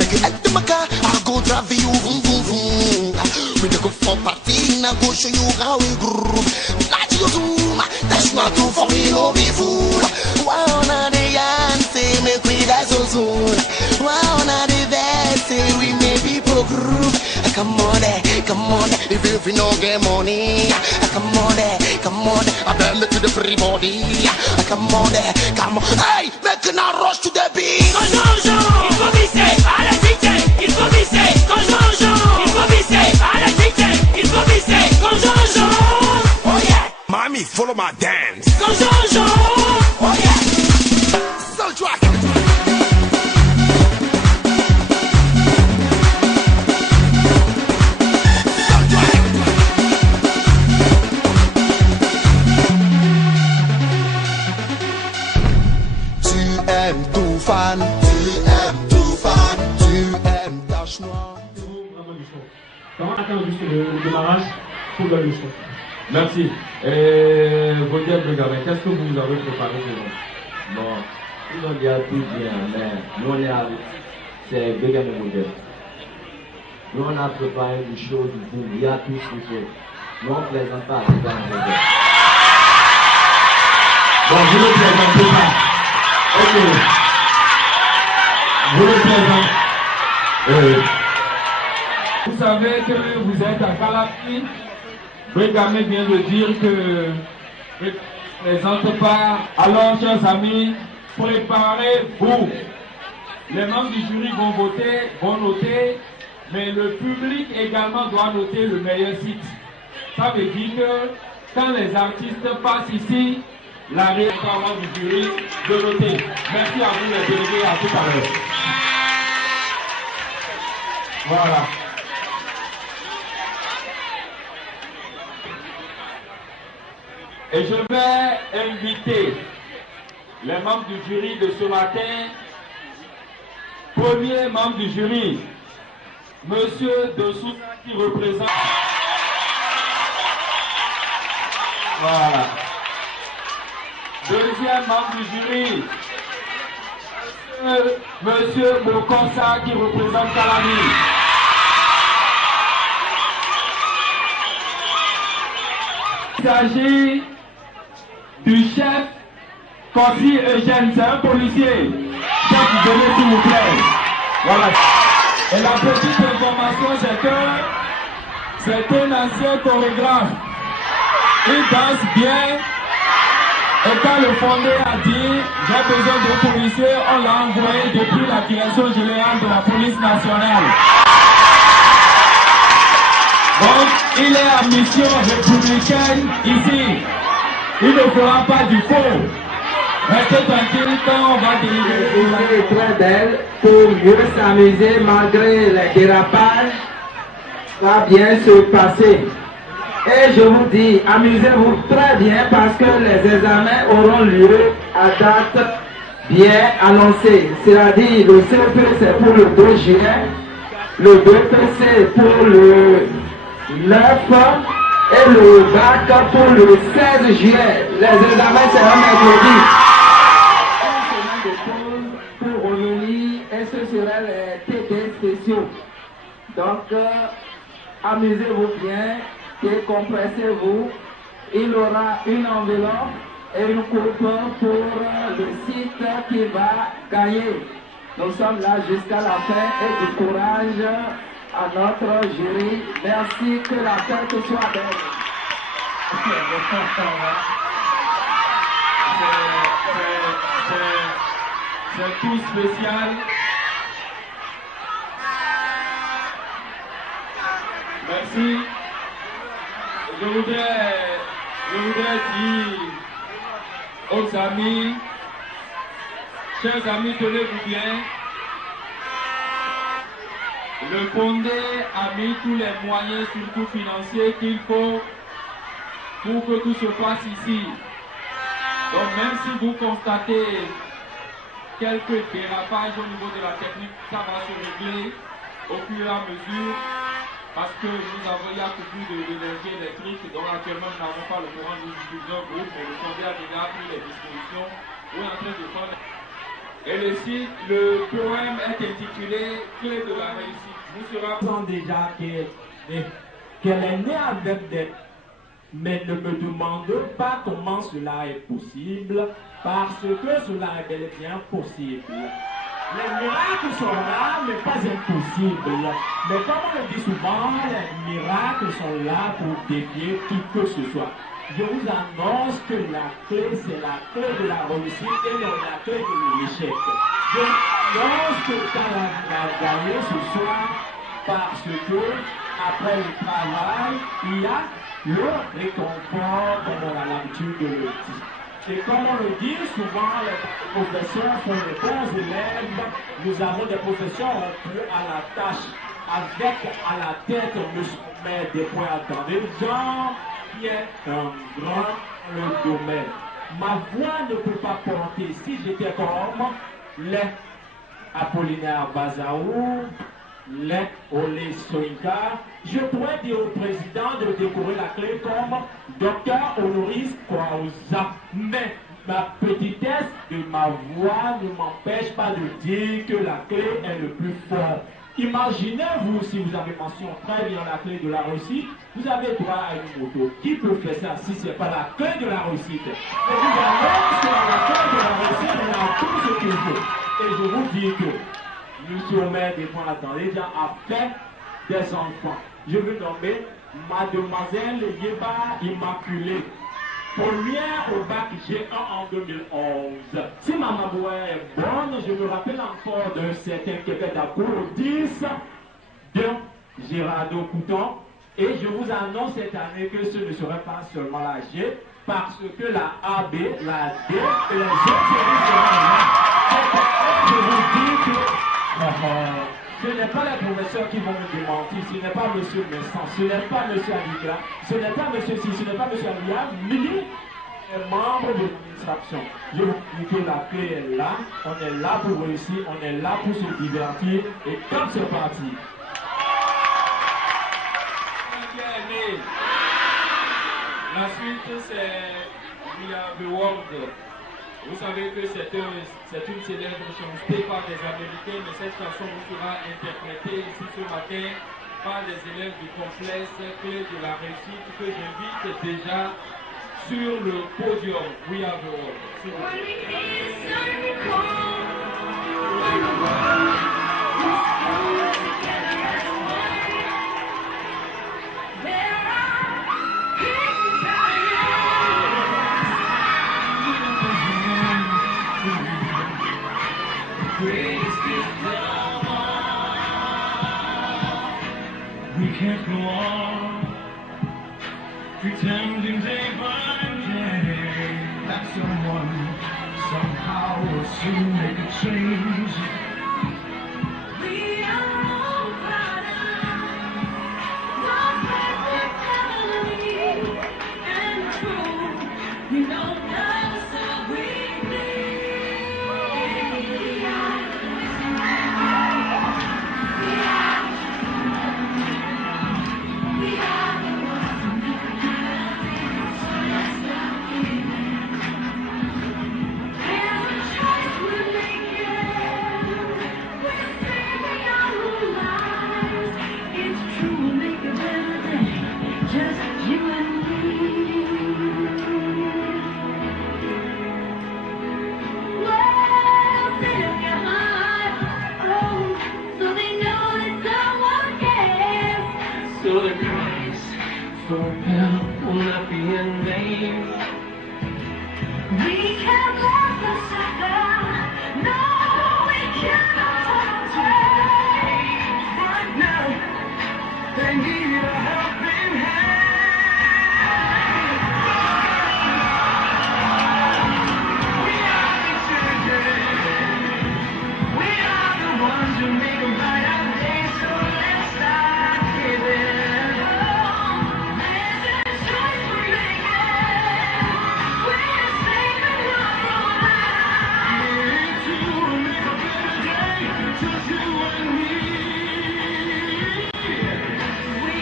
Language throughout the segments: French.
make it at the maca. I go drive you, boom, boom, boom. We go for party, I go show you how we groove. Like you zoom, that's not too for me, no be fool. Why on the Yancey, make we die so soon. Why on the best, we may be pro group. Come on, if you no get money. Come on, I better to the free body. Come on, hey, make a rush to the beat. Quand Jean-Jean, il faut visser à la DJ, il faut visser. Quand Jean-Jean, il faut visser à la DJ, il faut visser. Quand Jean-Jean, oh yeah. Mommy, follow my dance. Quand Jean-Jean, oh yeah. Soul track. Comment attendre juste le démarrage pour le show? Merci. Vodiel Begabin, qu'est-ce que vous avez préparé pour nous? Bon, ils ont déjà tout bien, mais nous on est avec, c'est Begabin Modèle. Nous on a préparé du show, du boom, il y a tout ce qu'il faut. Nous on ne plaisante pas avec Begabin Modèle. Bon, vous ne plaisantez pas. Ok. Vous ne plaisantez. Vous savez que vous êtes à Calafi. Begabin vient de dire que ne plaisante pas. Alors, chers amis, préparez-vous. Les membres du jury vont voter, vont noter, mais le public également doit noter le meilleur site. Ça veut dire que quand les artistes passent ici, la réaction du jury de noter. Merci à vous les délégués, à tout à l'heure. Voilà. Et je vais inviter les membres du jury de ce matin. Premier membre du jury, Monsieur De Souza qui représente. Voilà. Deuxième membre du jury, Monsieur Mokonsa qui représente Kalani. Il s'agit du chef Kossi Eugène, c'est un policier. Chef, venez s'il vous plaît. Voilà. Et la petite information, c'est que c'est un ancien chorégraphe. Il danse bien. Et quand le fondé a dit j'ai besoin de policiers, on l'a envoyé depuis la direction générale de la police nationale. Donc, il est à mission républicaine ici. Il ne fera pas du faux. Restez tranquille quand on va délivrer. Vous êtes très belle pour mieux s'amuser malgré les dérapages. Ça va bien se passer. Et je vous dis, amusez-vous très bien parce que les examens auront lieu à date bien annoncée. C'est-à-dire, le CEP c'est pour le 2 juillet, le BP c'est pour le 9 et le bac pour le 16 juillet. Les examens c'est un mercredi. Une semaine de pause pour revenir et ce seraient les TD spéciaux. Donc, amusez-vous bien. Décompressez-vous, il aura une enveloppe et une coupe pour le site qui va gagner. Nous sommes là jusqu'à la fin et du courage à notre jury. Merci, que la fête soit belle. C'est tout spécial. Merci. Je voudrais dire aux amis, chers amis, tenez-vous bien. Le Fondé a mis tous les moyens, surtout financiers, qu'il faut pour que tout se passe ici. Donc même si vous constatez quelques dérapages au niveau de la technique, ça va se régler au fur et à mesure. Parce que il y a beaucoup d'énergie électrique, donc actuellement nous n'avons pas le courant, nous utilisons un groupe, mais le Fondé a déjà pris les dispositions. On est en train de prendre. Et le poème est intitulé Clé de la réussite. Vous sera déjà qu'elle est née avec des... Mais ne me demande pas comment cela est possible, parce que cela est bel et bien possible. Les miracles sont là, mais pas impossibles. Mais comme on le dit souvent, les miracles sont là pour défier qui que ce soit. Je vous annonce que la clé, c'est la clé de la réussite et non la clé de l'échec. Je vous annonce que quand on va gagner ce soir, parce que après le travail, il y a le réconfort, comme on a l'habitude de le dire. Et comme on le dit, souvent les professeurs sont de bons élèves. Nous avons des professeurs plus à la tâche, avec à la tête le sommet des points attendus. Jean qui est un grand le domaine. Ma voix ne peut pas porter. Si j'étais comme les Apollinaire Bazaou, les Olé Soïka, je pourrais dire au président de décorer la clé comme docteur honoris causa. Mais ma petitesse de ma voix ne m'empêche pas de dire que la clé est le plus fort. Imaginez-vous, si vous avez mentionné très bien la clé de la réussite, vous avez droit à une moto. Qui peut faire ça si ce n'est pas la clé de la réussite? Et vous allez sur la clé de la réussite, on a tout ce qu'il faut. Et je vous dis que le sommet des points attendus a fait des enfants. Je veux nommer Mademoiselle Yeba Immaculée, première au bac G1 en 2011. Si ma maman est bonne, je me rappelle encore d'un certain Québec d'Acour 10 de Gérardo Couton. Et je vous annonce cette année que ce ne serait pas seulement la G, parce que la AB, la D et les autres séries seront là. Je vous dis que ce n'est pas les professeurs qui vont me démentir, ce n'est pas M. Messan, ce n'est pas M. Adiga, ce n'est pas M. Si, ce n'est pas M. Alia, ni les membres de l'administration. Je vous dis que la clé est là, on est là pour réussir, on est là pour se divertir, et comme c'est parti. La suite, c'est We Are the World. Vous savez que c'est une célèbre chanson par des Américains, mais cette chanson vous sera interprétée ici ce matin par des élèves du complexe Clé de la réussite que j'invite déjà sur le podium. We Are the World. S'il vous Can't go on pretending day by day that someone somehow will soon make a change. We are all brothers, one perfect family, and true. We know that's all we need. So the price for help will not be in vain. We can't let the sucker. No, we cannot take. Right now, they need a helping hand. We are the children. We are the ones who make a brighter day. So let's start giving. We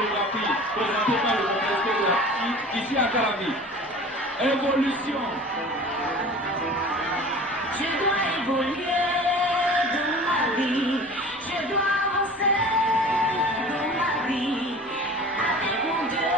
chorégraphie présentée par le compositeur de la ici à Calabi. Évolution. Je dois évoluer dans ma vie, je dois avancer dans ma vie, avec mon Dieu.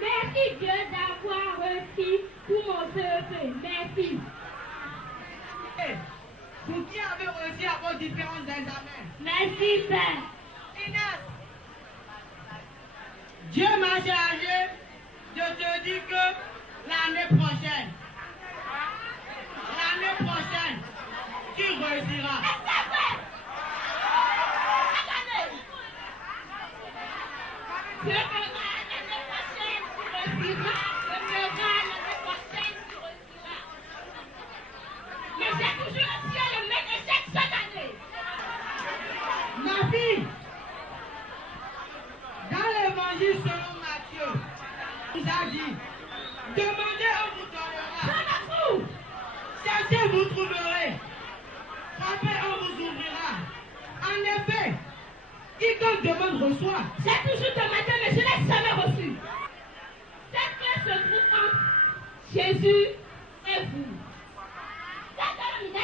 Merci Dieu d'avoir reçu tout mon peuple. Merci. Vous qui avez reçu à vos différents examens. Merci Père. Inès, Dieu m'a chargé de te dire que l'année prochaine, tu réussiras. Mais j'ai toujours essayé de mettre échec chaque année. Ma fille, dans l'évangile selon Matthieu, il a dit, demandez, on vous donnera. Cherchez, vous trouverez. Frappez, on vous ouvrira. En effet, quiconque demande reçoit. J'ai toujours demandé, mais je n'ai jamais reçu. Cette paix se trouve entre Jésus et vous. C'est comme une